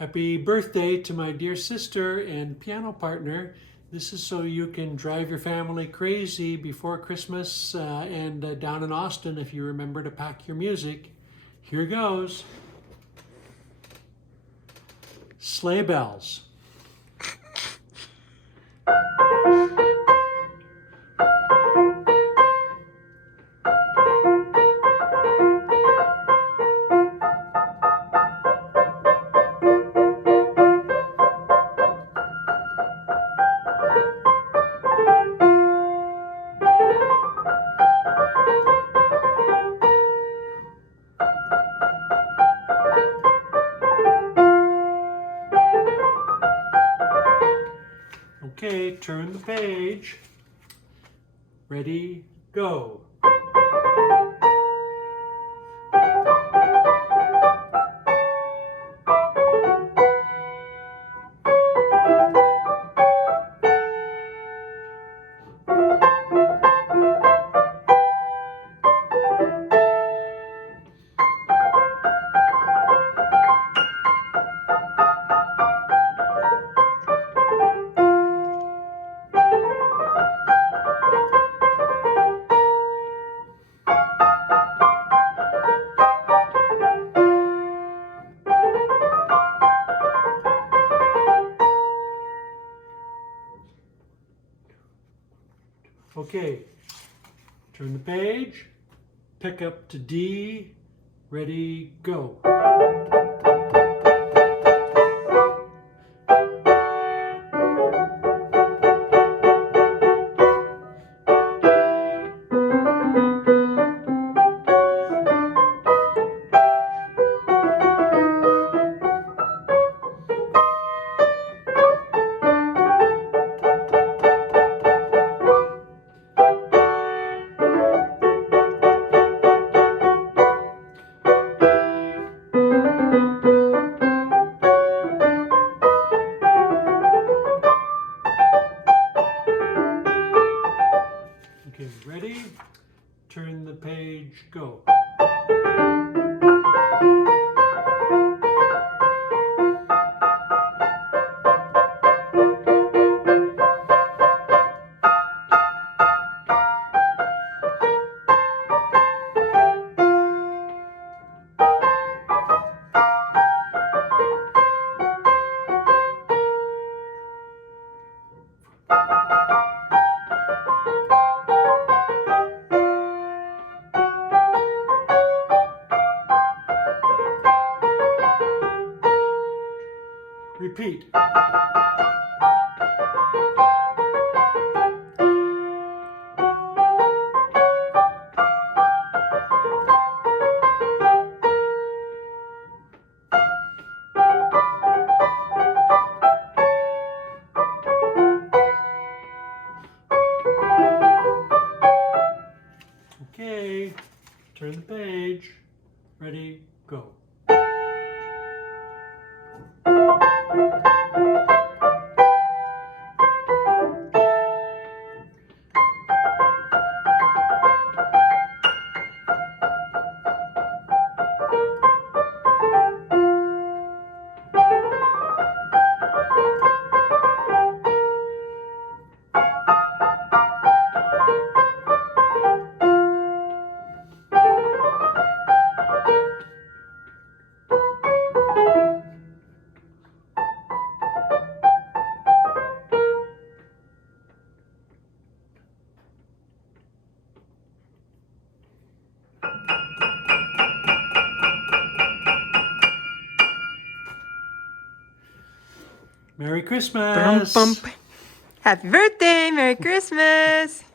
Happy birthday to my dear sister and piano partner. This is so you can drive your family crazy before Christmas and down in Austin if you remember to pack your music. Here goes. Sleigh Bells. Okay, turn the page. Ready, go. Okay, turn the page, pick up to D, ready, go. Okay, ready? Turn the page, go. Repeat. Okay, turn the page. Ready, go. Merry Bum, Christmas! bum. Happy birthday! Merry Christmas!